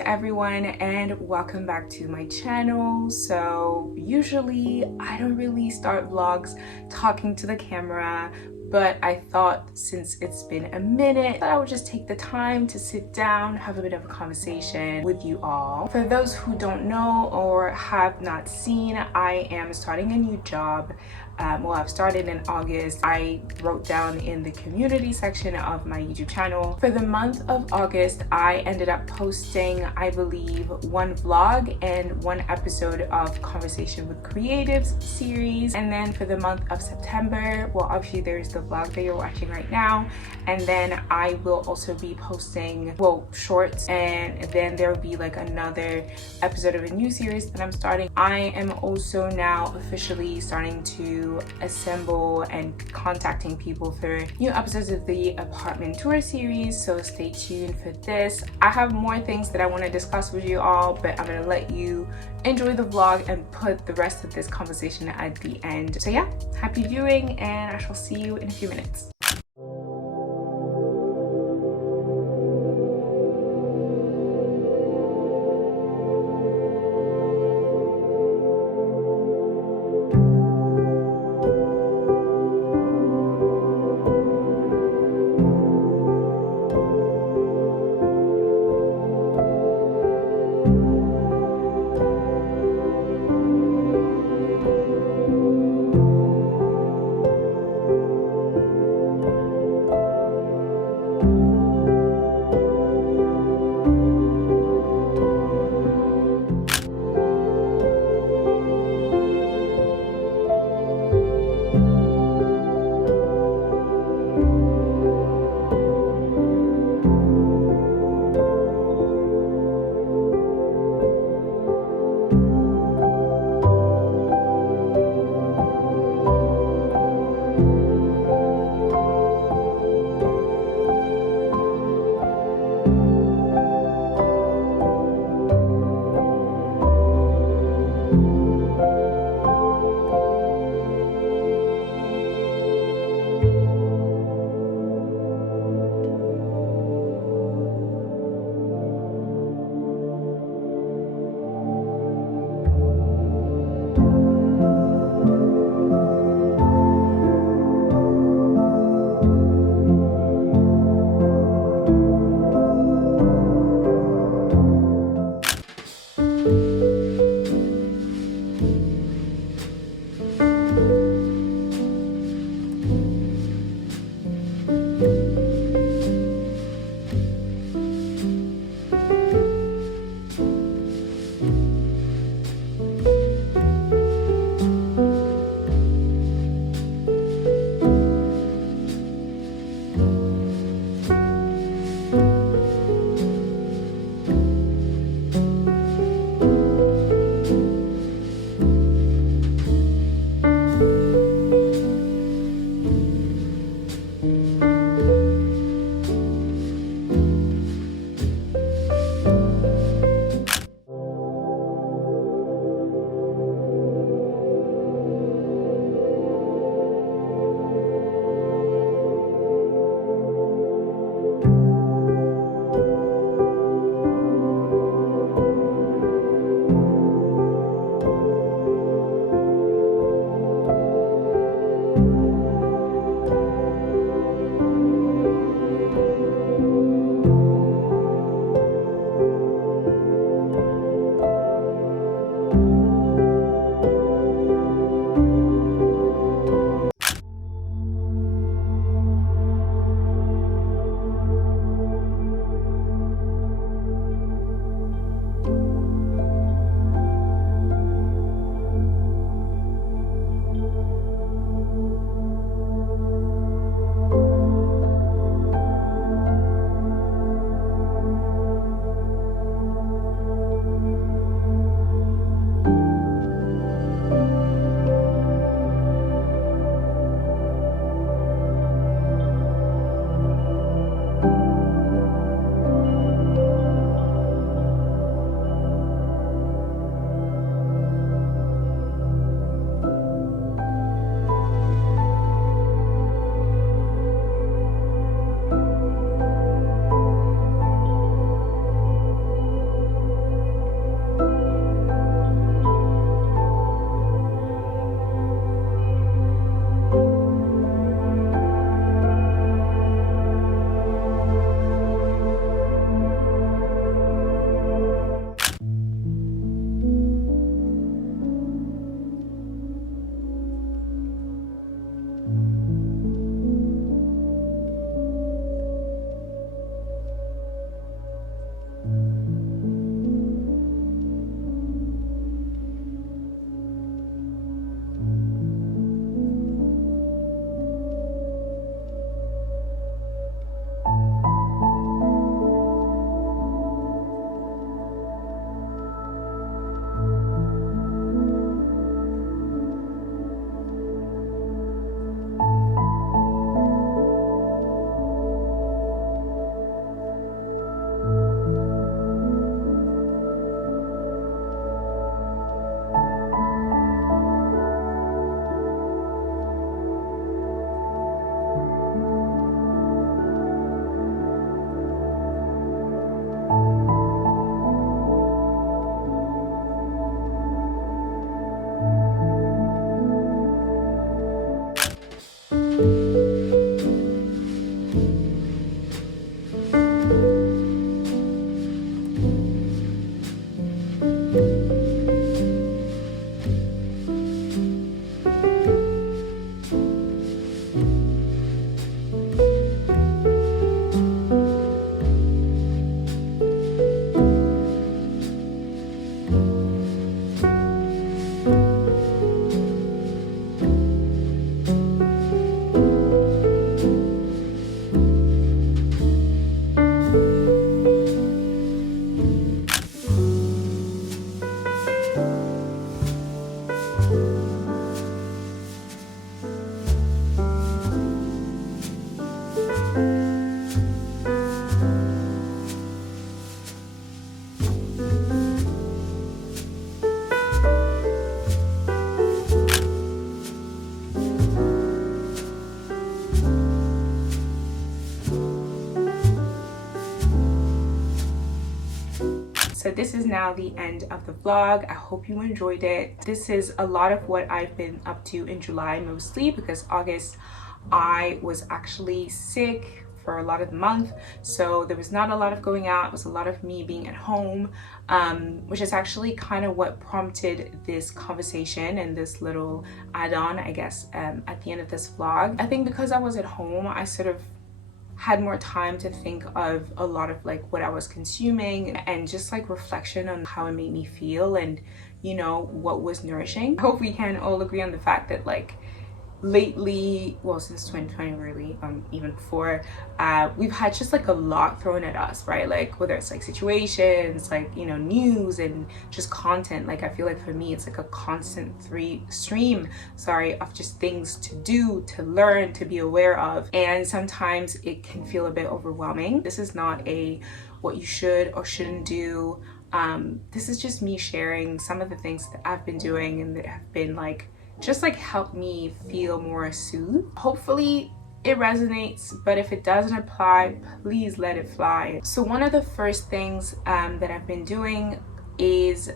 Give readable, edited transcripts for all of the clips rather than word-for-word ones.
everyone, and welcome back to my channel. So usually I don't really start vlogs talking to the camera, but I thought since it's been a minute that I would just take the time to sit down, have a bit of a conversation with you all. For those who don't know or have not seen, I am starting a new job. Well, I've started in August. I wrote down in the community section of my YouTube channel. For the month of August, I ended up posting, I believe, one vlog and one episode of Conversation with Creatives series. And then for the month of September, well, obviously there's the vlog that you're watching right now. And then I will also be posting, well, shorts, and then there will be like another episode of a new series that I'm starting. I am also now officially starting to assemble and contacting people for new episodes of the apartment tour series, so stay tuned for this. I have more things that I want to discuss with you all, but I'm gonna let you enjoy the vlog and put the rest of this conversation at the end. So yeah, happy viewing, and I shall see you in a few minutes. So this is now the end of the vlog. I hope you enjoyed it. This is a lot of what I've been up to in July, mostly because August I was actually sick for a lot of the month, so there was not a lot of going out. It was a lot of me being at home, which is actually kind of what prompted this conversation and this little add-on, I guess, at the end of this vlog. I think because I was at home, I sort of had more time to think of a lot of like what I was consuming and just like reflection on how it made me feel and, you know, what was nourishing. I hope we can all agree on the fact that like lately, well, since 2020 really, even before, we've had just like a lot thrown at us, right? Like whether it's like situations, like, you know, news and just content. Like I feel like for me it's like a constant stream of just things to do, to learn, to be aware of, and sometimes it can feel a bit overwhelming. This is not a what you should or shouldn't do. This is just me sharing some of the things that I've been doing and that have been like just like help me feel more soothed. Hopefully it resonates, but if it doesn't apply, please let it fly. So one of the first things that I've been doing is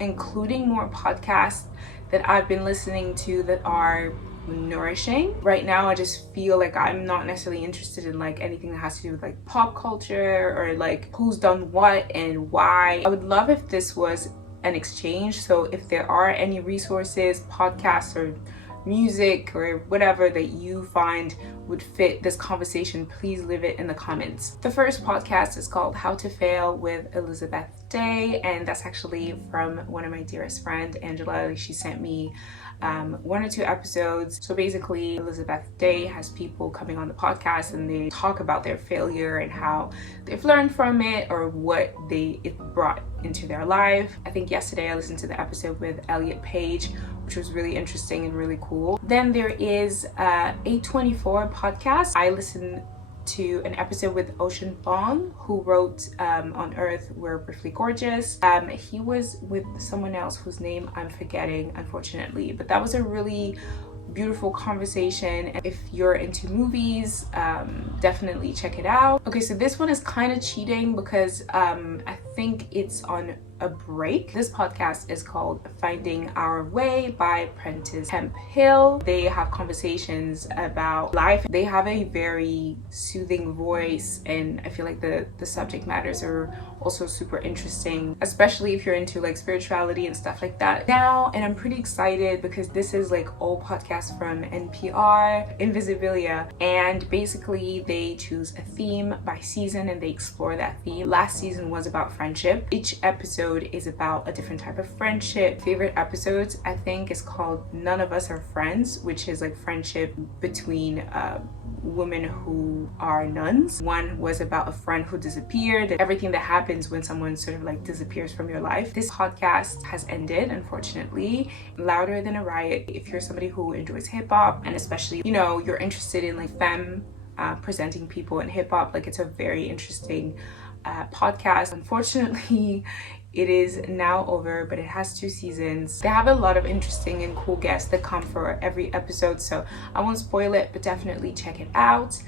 including more podcasts that I've been listening to that are nourishing. Right now I just feel like I'm not necessarily interested in like anything that has to do with like pop culture or like who's done what and why. I would love if this was an exchange. So if there are any resources, podcasts or music or whatever that you find would fit this conversation, please leave it in the comments. The first podcast is called How to Fail with Elizabeth Day, and that's actually from one of my dearest friends, Angela. She sent me 1 or 2 episodes. So basically Elizabeth Day has people coming on the podcast and they talk about their failure and how they've learned from it or what it brought into their life. I think yesterday I listened to the episode with Elliot Page, which was really interesting and really cool. Then there is A24 podcast. I listened to an episode with Ocean Bong, who wrote On Earth We're Briefly Gorgeous. He was with someone else whose name I'm forgetting, unfortunately, but that was a really beautiful conversation. If you're into movies, definitely check it out. Okay, so this one is kind of cheating because I think it's on a break. This podcast is called Finding Our Way by Prentice Hemphill. They have conversations about life. They have a very soothing voice, and I feel like the subject matters are also super interesting, especially if you're into like spirituality and stuff like that. Now, and I'm pretty excited because this is like all podcasts from NPR, Invisibilia, and basically they choose a theme by season and they explore that theme. Last season was about friendship. Each episode is about a different type of friendship. Favorite episodes, I think, is called None of Us Are Friends, which is like friendship between women who are nuns. One was about a friend who disappeared, everything that happens when someone sort of like disappears from your life. This podcast has ended, unfortunately. Louder Than a Riot, if you're somebody who enjoys hip-hop and especially, you know, you're interested in like femme presenting people in hip-hop, like it's a very interesting podcast. Unfortunately, it is now over, but it has 2 seasons. They have a lot of interesting and cool guests that come for every episode, so I won't spoil it, but definitely check it out.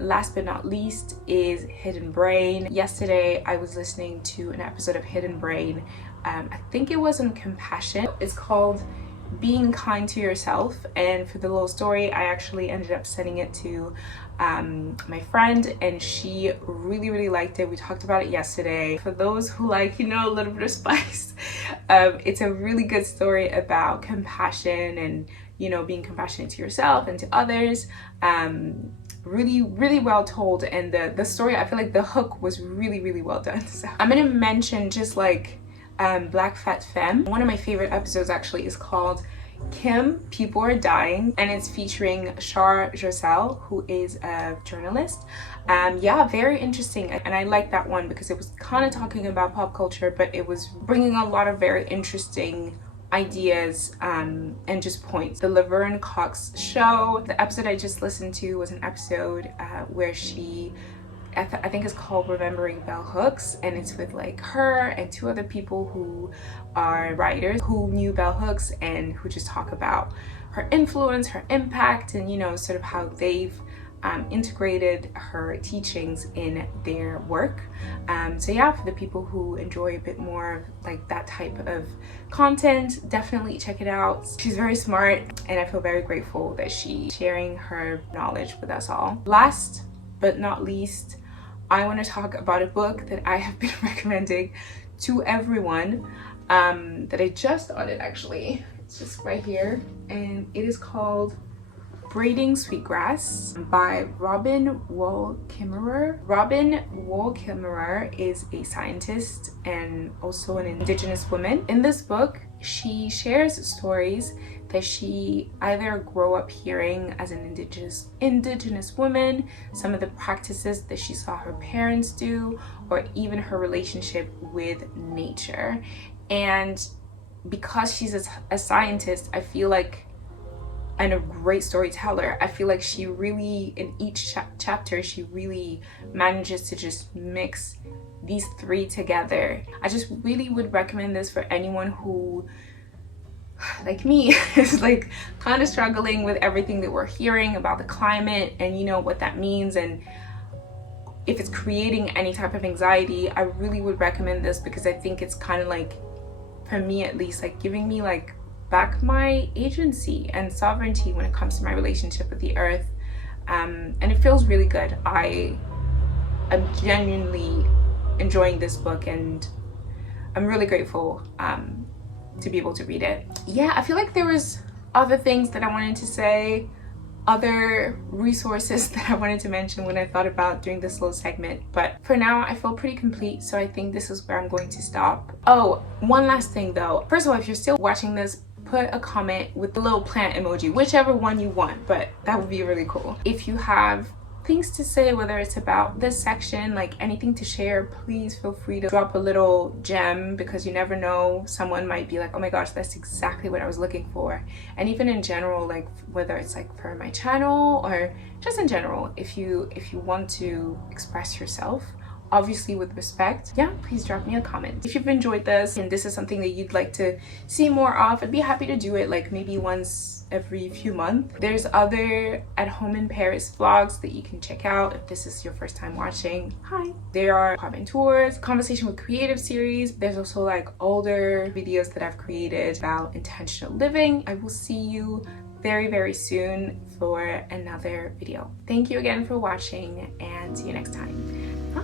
Last but not least is Hidden Brain. Yesterday I was listening to an episode of Hidden Brain. I think it was on compassion. It's called being kind to yourself. And for the little story, I actually ended up sending it to my friend, and she really liked it. We talked about it yesterday. For those who like, you know, a little bit of spice, it's a really good story about compassion and, you know, being compassionate to yourself and to others. Really well told, and the story, I feel like the hook was really well done. So I'm gonna mention just like Black Fat Femme. One of my favorite episodes actually is called Kim, People Are Dying, and it's featuring Shar Josel, who is a journalist. Yeah, very interesting, and I like that one because it was kind of talking about pop culture, but it was bringing a lot of very interesting ideas and just points. The Laverne Cox Show, the episode I just listened to was an episode where she, I think it's called Remembering Bell Hooks, and it's with like her and two other people who are writers who knew Bell Hooks and who just talk about her influence, her impact, and, you know, sort of how they've integrated her teachings in their work. So yeah, for the people who enjoy a bit more like that type of content, definitely check it out. She's very smart, and I feel very grateful that she's sharing her knowledge with us all. Last but not least, I want to talk about a book that I have been recommending to everyone, that I just started actually. It's just right here, and it is called Braiding Sweetgrass by Robin Wall Kimmerer. Robin Wall Kimmerer is a scientist and also an indigenous woman. In this book, she shares stories that she either grew up hearing as an indigenous woman, some of the practices that she saw her parents do, or even her relationship with nature. And because she's a scientist, I feel like, and a great storyteller, I feel like she really, in each chapter, she really manages to just mix these three together. I just really would recommend this for anyone who, like me, is like kind of struggling with everything that we're hearing about the climate and, you know, what that means, and if it's creating any type of anxiety. I really would recommend this because I think it's kind of like, for me at least, like giving me like back my agency and sovereignty when it comes to my relationship with the earth, and it feels really good. I am genuinely enjoying this book, and I'm really grateful to be able to read it. Yeah, I feel like there was other things that I wanted to say, other resources that I wanted to mention when I thought about doing this little segment, but for now I feel pretty complete, so I think this is where I'm going to stop. Oh, one last thing though. First of all, if you're still watching this, put a comment with the little plant emoji, whichever one you want, but that would be really cool. If you have things to say, whether it's about this section, like anything to share, please feel free to drop a little gem, because you never know, someone might be like, oh my gosh, that's exactly what I was looking for. And even in general, like whether it's like for my channel or just in general, if you want to express yourself, obviously with respect, yeah, please drop me a comment. If you've enjoyed this and this is something that you'd like to see more of, I'd be happy to do it like maybe once every few months. There's other at home in Paris vlogs that you can check out if this is your first time watching. Hi. There are apartment tours, conversation with creative series. There's also like older videos that I've created about intentional living. I will see you very soon for another video. Thank you again for watching, and see you next time. Bye.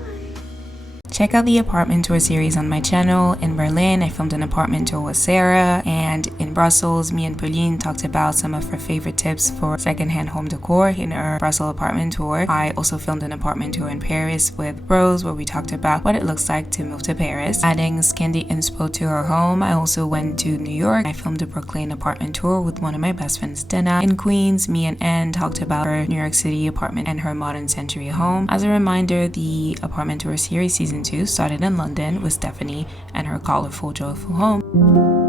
Check out the apartment tour series on my channel. In Berlin, I filmed an apartment tour with Sarah, and in Brussels, me and Pauline talked about some of her favorite tips for secondhand home decor in our Brussels apartment tour. I also filmed an apartment tour in Paris with Rose, where we talked about what it looks like to move to Paris. Adding Scandi inspo to her home, I also went to New York. I filmed a Brooklyn apartment tour with one of my best friends, Lena. In Queens, me and Anne talked about her New York City apartment and her modern century home. As a reminder, the apartment tour series season 2 started in London with Stephanie and her colorful, joyful home.